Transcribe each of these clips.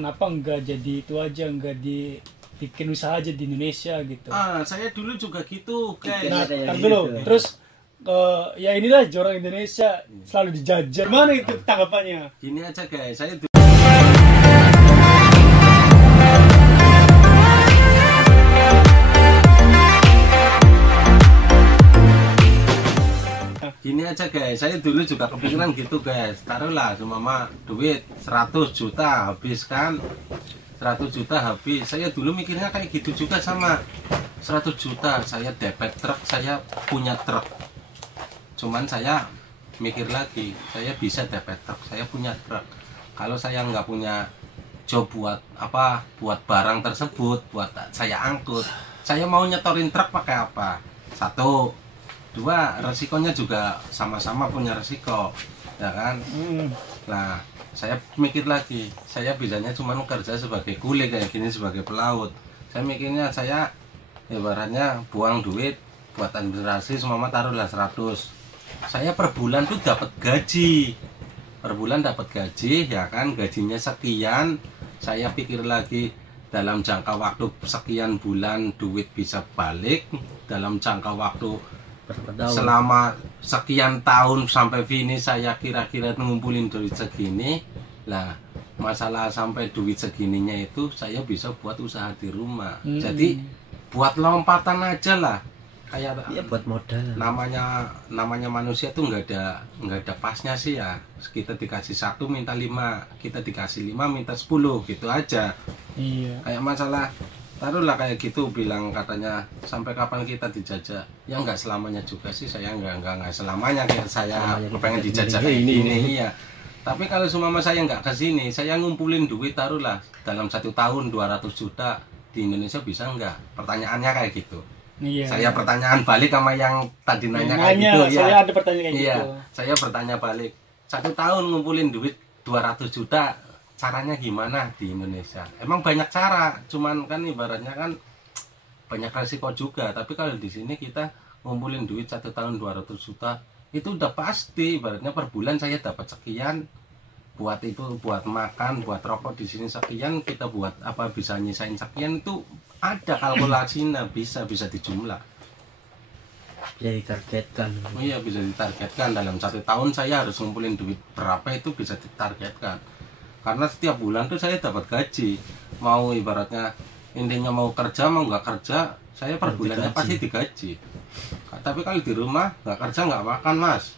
kenapa enggak jadi itu aja, enggak bikin usaha aja di Indonesia gitu. Saya dulu juga gitu, guys. Nah, dulu. Terus ya inilah orang Indonesia selalu dijajah. Mana itu tanggapannya? Gini aja guys, saya dulu juga kepikiran gitu guys. Taruhlah seumpama duit 100 juta habis kan, 100 juta habis. Saya dulu mikirnya kayak gitu juga sama. 100 juta saya depet truk, saya punya truk. Cuman saya mikir lagi, saya bisa depet truk, saya punya truk. Kalau saya nggak punya job buat apa, buat barang tersebut, buat saya angkut, saya mau nyetorin truk pakai apa? Satu, dua, resikonya juga sama-sama punya resiko, ya kan? Nah, saya mikir lagi, saya bisanya cuma kerja sebagai kuli kayak gini, sebagai pelaut. Saya mikirnya saya ibaratnya buang duit buat administrasi, semua taruhlah 100. Saya per bulan tuh dapat gaji, per bulan dapat gaji, ya kan? Gajinya sekian. Saya pikir lagi dalam jangka waktu sekian bulan duit bisa balik, dalam jangka waktu selama sekian tahun sampai finish saya kira-kira ngumpulin duit segini. Lah masalah sampai duit segininya itu saya bisa buat usaha di rumah. Jadi buat lompatan aja lah, kayak ya buat modal. Namanya manusia tuh nggak ada pasnya sih ya. Kita dikasih 1 minta 5, kita dikasih 5 minta 10 gitu aja. Iya. Kayak masalah taruhlah kayak gitu, bilang katanya sampai kapan kita dijajah, ya nggak selamanya juga sih. Saya nggak selamanya kayak saya pengen dijajah kayak ini iya. Tapi kalau seumpama saya nggak ke sini, saya ngumpulin duit taruhlah dalam 1 tahun 200 juta di Indonesia bisa nggak? Pertanyaannya kayak gitu. Iya. Saya pertanyaan balik sama yang tadi nanya kayak Nanya, gitu ya. saya ada pertanyaan kayak iya, gitu. saya bertanya balik. 1 tahun ngumpulin duit 200 juta, caranya gimana di Indonesia? Emang banyak cara, cuman kan ibaratnya kan banyak resiko juga. Tapi kalau di sini kita ngumpulin duit 1 tahun 200 juta, itu udah pasti ibaratnya per bulan saya dapat sekian. Buat itu, buat makan, buat rokok di sini sekian, kita buat apa bisa nyisain sekian, itu ada kalkulasinya, bisa dijumlah. Bisa ditargetkan. Oh iya, bisa ditargetkan dalam 1 tahun saya harus ngumpulin duit berapa, itu bisa ditargetkan. Karena setiap bulan tuh saya dapat gaji. Mau ibaratnya intinya mau kerja mau nggak kerja, saya per bulannya pasti digaji. Tapi kalau di rumah nggak kerja nggak makan mas.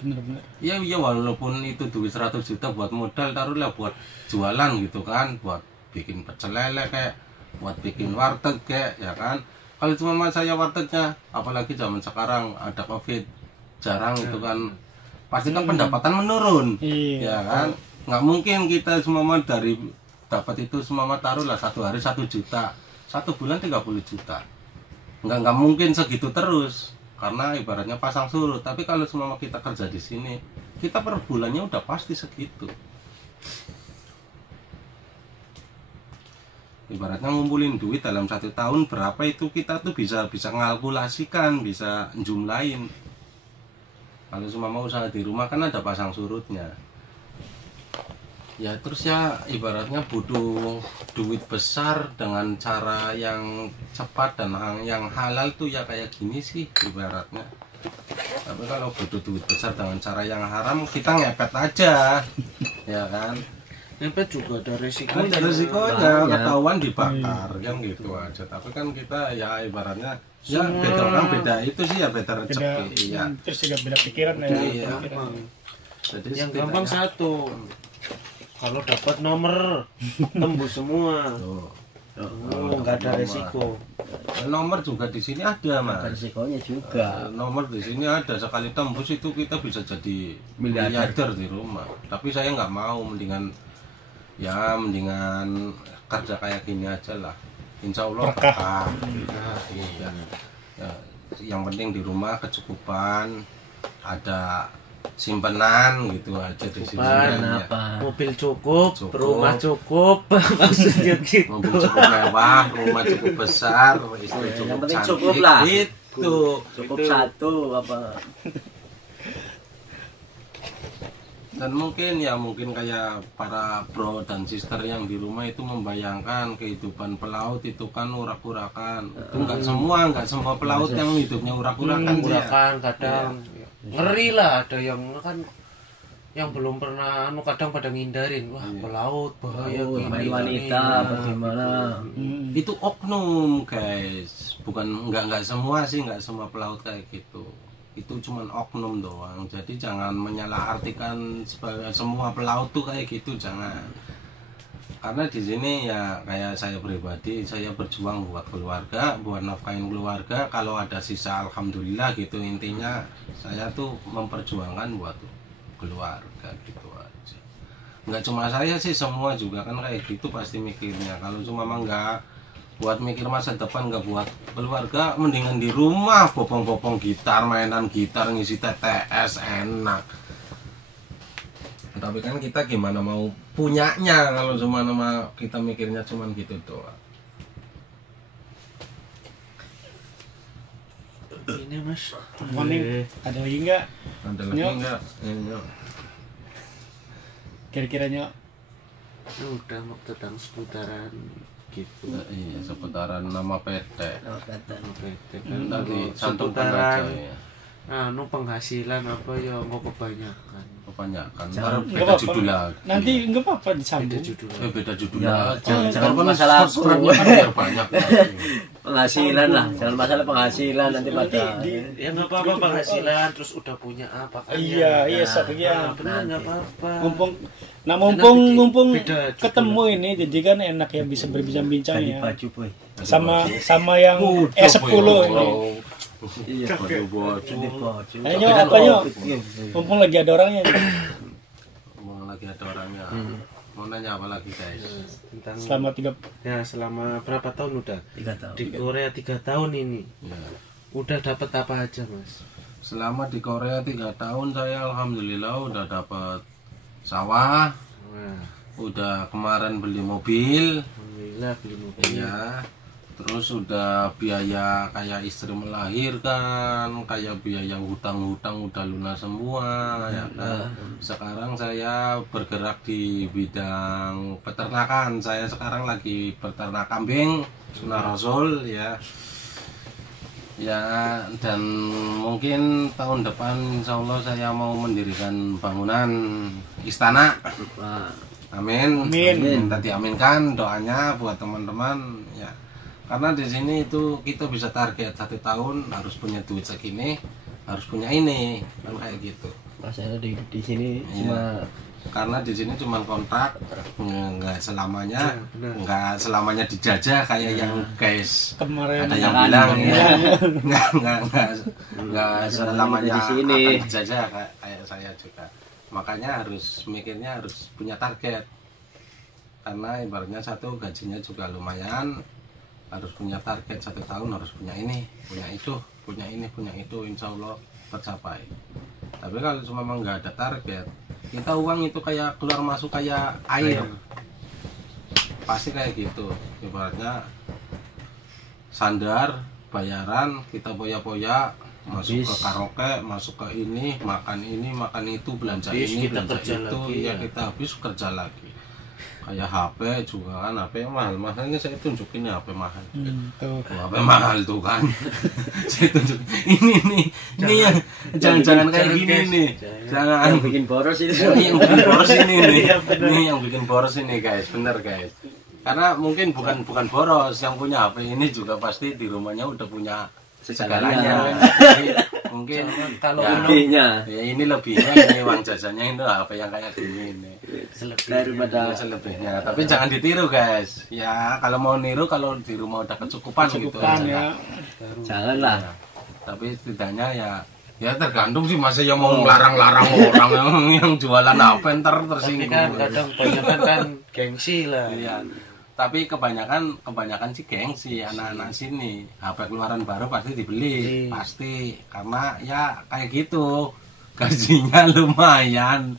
Bener-bener. Iya walaupun itu duit 100 juta buat modal, taruhlah buat jualan gitu kan, buat bikin pecel lele kayak, buat bikin warteg kayak, ya kan. Kalau cuma saya wartegnya, apalagi zaman sekarang ada COVID, jarang itu kan, pasti kan pendapatan menurun, ya kan. Nggak mungkin kita semua dari dapat itu semua taruhlah 1 hari 1 juta, 1 bulan 30 juta. Nggak mungkin segitu terus. Karena ibaratnya pasang surut. Tapi kalau semua kita kerja di sini, kita per bulannya udah pasti segitu. Ibaratnya ngumpulin duit dalam 1 tahun berapa itu kita tuh bisa ngalkulasikan, bisa jumlahin. Kalau semua mau usaha di rumah kan ada pasang surutnya. Ya terus ya ibaratnya butuh duit besar dengan cara yang cepat dan yang halal tuh ya kayak gini sih ibaratnya. Tapi kalau butuh duit besar dengan cara yang haram, kita ngepet aja, ya kan. Ngepet juga ada resikonya. Ada resikonya, ketahuan dibakar kan gitu aja. Tapi kan kita ya ibaratnya ya beda orang beda itu sih ya, beda rezeki. Iya. Terus juga beda pikiran ya. Iya. Jadi yang gampang satu. Kalau dapat nomor tembus semua. Nggak ada resiko. Nomor juga di sini ada mas. Resikonya juga. Nomor di sini ada, sekali tembus itu kita bisa jadi miliarder di rumah. Tapi saya nggak mau, mendingan kerja kayak gini aja lah. Insya Allah berkah. Iya. Ya, yang penting di rumah kecukupan, ada simpenan gitu aja di sini. Mobil cukup, rumah cukup, maksudnya gitu. Mobil cukup mewah, rumah cukup besar, istri cukup cantik. Cukup lah. Itu cukup 1 apa? Dan mungkin kayak para bro dan sister yang di rumah itu membayangkan kehidupan pelaut itu kan urak-urakan. Itu nggak semua pelaut yang hidupnya urak-urakan. Urakan kadang ngeri lah, ada yang kan yang belum pernah kadang pada ngindarin, wah pelaut bahaya gini, main wanita bagaimana. Itu oknum guys, bukan nggak semua pelaut kayak gitu. Itu cuman oknum doang. Jadi jangan menyalahartikan semua pelaut tuh kayak gitu, jangan. Karena di sini ya kayak saya pribadi, saya berjuang buat keluarga, buat nafkahin keluarga. Kalau ada sisa alhamdulillah gitu, intinya saya tuh memperjuangkan buat keluarga gitu aja. Nggak cuma saya sih, semua juga kan kayak gitu pasti mikirnya. Kalau cuma nggak buat mikir masa depan, nggak buat keluarga, mendingan di rumah bopong-bopong gitar, mainan gitar, ngisi TTS enak. Tapi kan kita gimana mau punyanya kalau cuma nama kita mikirnya cuman gitu doang. Ini mas, Ada lagi nggak? Ada lagi Nyok. nggak? Nyok. Kira-kira Nyok? udah mau tentang seputaran gitu. Iya, seputaran nama PT. PT Tadi kan cantumkan aja seputaran ya. penghasilan apa ya nggak kebanyakan. Kebanyakan. Jangan. Ntar Nggak beda apa-apa. judul lagi. Nanti nggak apa-apa Beda disambung. judul. Beda judul Ya, lagi. jangan Kan masalah aku. subscribe-nya kan biar banyak. Penghasilan lah, jangan masalah penghasilan nanti pada. Ya nggak apa-apa penghasilan, terus udah punya apa kan? Iya, sok ya. Benar nggak apa-apa. Mumpung Beda judul. ketemu ini, jadi kan enak ya bisa berbincang-bincang Ganti ya. baju boy. Sama yang E10 ini. Iya. Baju. Ganti baju. Ayo Nyok, apa Nyok? Mumpung lagi ada orangnya. Mau lagi ada orangnya. Mau nanya apa lagi guys? Tentang Selama 3 ya, berapa tahun udah 3 tahun. di Korea 3 tahun ini Ya. udah dapat apa aja mas? Selama di Korea 3 tahun saya alhamdulillah udah dapat sawah, Wah, udah kemarin beli mobil, alhamdulillah beli mobil. ya. Terus udah biaya kayak istri melahirkan, kayak biaya hutang-hutang udah lunas semua, ya kan. Sekarang saya bergerak di bidang peternakan. Saya sekarang lagi peternak kambing, sunah rasul, ya. Ya, dan mungkin tahun depan insya Allah saya mau mendirikan bangunan istana. Wah, Amin. Amin. Minta diaminkan doanya buat teman-teman ya. Karena di sini itu kita bisa target 1 tahun harus punya duit segini, harus punya ini, kan kayak gitu. masalah di sini Iya. cuma Karena di sini cuma kontrak, nggak selamanya dijajah kayak yang guys. kemarin Ada yang Jangan, bilang jangan. ya, nggak selamanya Di sini. akan dijajah kayak saya juga. Makanya harus mikirnya harus punya target. Karena ibaratnya satu gajinya juga lumayan, harus punya target 1 tahun harus punya ini, punya itu, punya ini, punya itu, insya Allah tercapai. Tapi kalau cuma memang nggak ada target, kita uang itu kayak keluar masuk kayak air, pasti kayak gitu. Ibaratnya sandar, bayaran, kita poya-poya, masuk ke karaoke, masuk ke ini, makan itu, belanja Habis ini, kita belanja kerja itu, lagi, ya ya. kita habis kerja lagi. Kayak HP juga kan, HP mahal, makanya saya tunjukin ya HP mahal. tuh. Tuh, HP mahal tuh kan. Saya tunjukin ini yang jangan kayak gini guys. nih, jangan. yang bikin boros itu. Ini yang bikin boros ini nih. Ini yang bikin boros ini guys, bener guys. Karena mungkin bukan boros, yang punya HP ini juga pasti di rumahnya udah punya segalanya. Jadi, mungkin Kalau ya, Lebihnya ini lebihnya, ini uang jajannya itu HP yang kayak gini ini. daripada Selebihnya. Tapi jangan ditiru guys. Ya kalau mau niru, kalau di rumah udah kecukupan gitu Cukupan aja. ya. janganlah. Ya. Tapi setidaknya ya tergantung sih, masa yang mau larang-larang orang yang jualan apa ntar tapi tersinggung. kan kadang kebanyakan kan gengsi lah. Iya. Tapi kebanyakan sih gengsi anak-anak sini. HP keluaran baru pasti dibeli, pasti. Karena ya kayak gitu. Gajinya lumayan.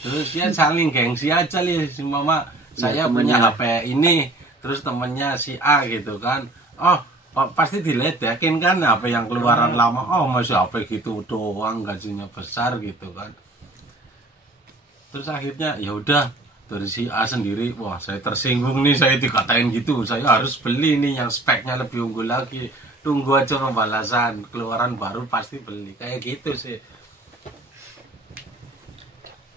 Terus dia saling gengsi aja nih, si mama. Saya punya HP ini, terus temennya si A gitu kan. Oh, pasti diledekin kan HP yang keluaran lama. Oh, masih HP gitu doang, gajinya besar gitu kan. Terus akhirnya ya udah dari si A sendiri, wah saya tersinggung nih, saya dikatain gitu, saya harus beli nih yang speknya lebih unggul lagi. Tunggu aja pembalasan, keluaran baru pasti beli, kayak gitu sih.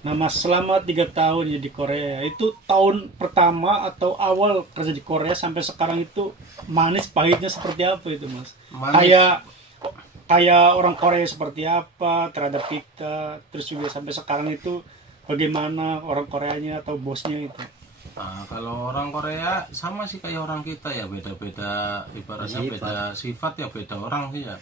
Nah Mas, selama 3 tahun ya di Korea, itu tahun pertama atau awal kerja di Korea sampai sekarang itu manis pahitnya seperti apa itu Mas? Manis. Kayak orang Korea seperti apa terhadap kita, terus juga sampai sekarang itu bagaimana orang Koreanya atau bosnya itu? Nah, kalau orang Korea sama sih kayak orang kita ya, beda-beda, ibaratnya beda sifat ya, beda orang sih ya.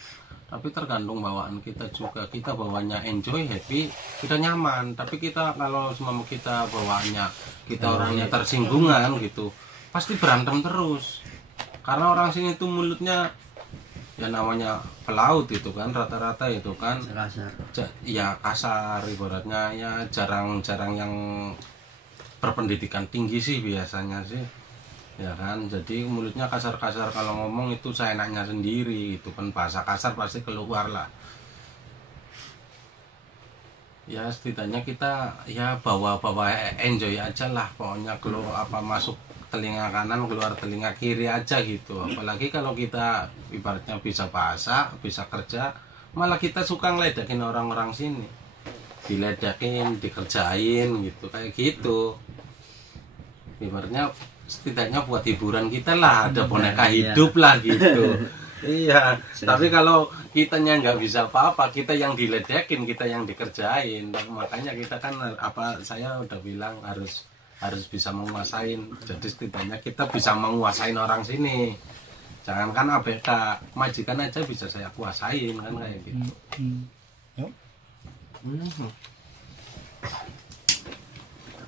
Tapi tergantung bawaan kita juga. Kita bawaannya enjoy, happy, kita nyaman. Tapi kita kalau semua kita bawaannya, kita orangnya tersinggungan gitu, pasti berantem terus. Karena orang sini tuh mulutnya ya namanya pelaut itu kan, rata-rata itu kan Kasar. ya kasar, ibaratnya ya jarang-jarang yang berpendidikan tinggi sih biasanya sih, ya kan. Jadi mulutnya kasar-kasar, kalau ngomong itu seenaknya sendiri itu kan, bahasa kasar pasti keluar lah. Ya setidaknya kita ya bawa enjoy aja lah pokoknya. Kalau apa masuk telinga kanan keluar telinga kiri aja gitu. Apalagi kalau kita ibaratnya bisa bahasa, bisa kerja, malah kita suka ngeledekin orang-orang sini, diledekin, dikerjain gitu, kayak gitu. Ibaratnya setidaknya buat hiburan kita lah, ada boneka hidup lah gitu. Iya, tapi kalau kitanya nggak bisa apa-apa, kita yang diledekin, kita yang dikerjain. Makanya kita kan saya udah bilang harus bisa menguasain. Jadi setidaknya kita bisa menguasain orang sini. Jangankan ABK, majikan aja bisa saya kuasain kan, kayak gitu.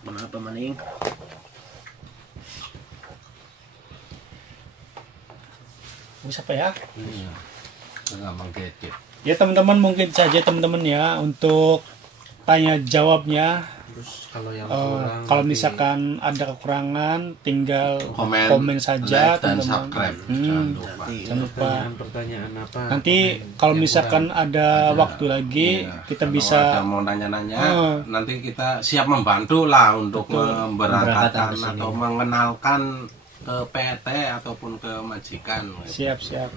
Kenapa maning? Bisa apa ya? Iya, gampang gede. Ya teman-teman, mungkin saja teman-teman ya untuk tanya jawabnya. Terus kalau yang kurang, Kalau nanti misalkan ada kekurangan, tinggal komen like, saja dan teman-teman. subscribe. Jangan lupa. Jangan lupa. pertanyaan apa? Nanti komen kalau yang misalkan ada waktu lagi, Iya, kita kalau bisa ada mau nanya-nanya, nanti kita siap membantu lah untuk memberangkatkan Memberangkatkan ke sini. atau mengenalkan ke PT ataupun ke majikan. siap-siap.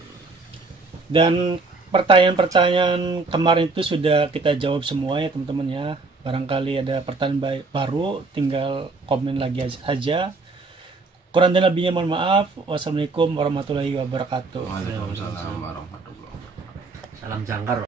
Dan pertanyaan-pertanyaan kemarin itu sudah kita jawab semua ya teman-teman ya. Barangkali ada pertanyaan baru, tinggal komen lagi saja. Kurang dan lebihnya mohon maaf. Wassalamualaikum warahmatullahi wabarakatuh. Waalaikumsalam warahmatullahi wabarakatuh. Salam jangkar.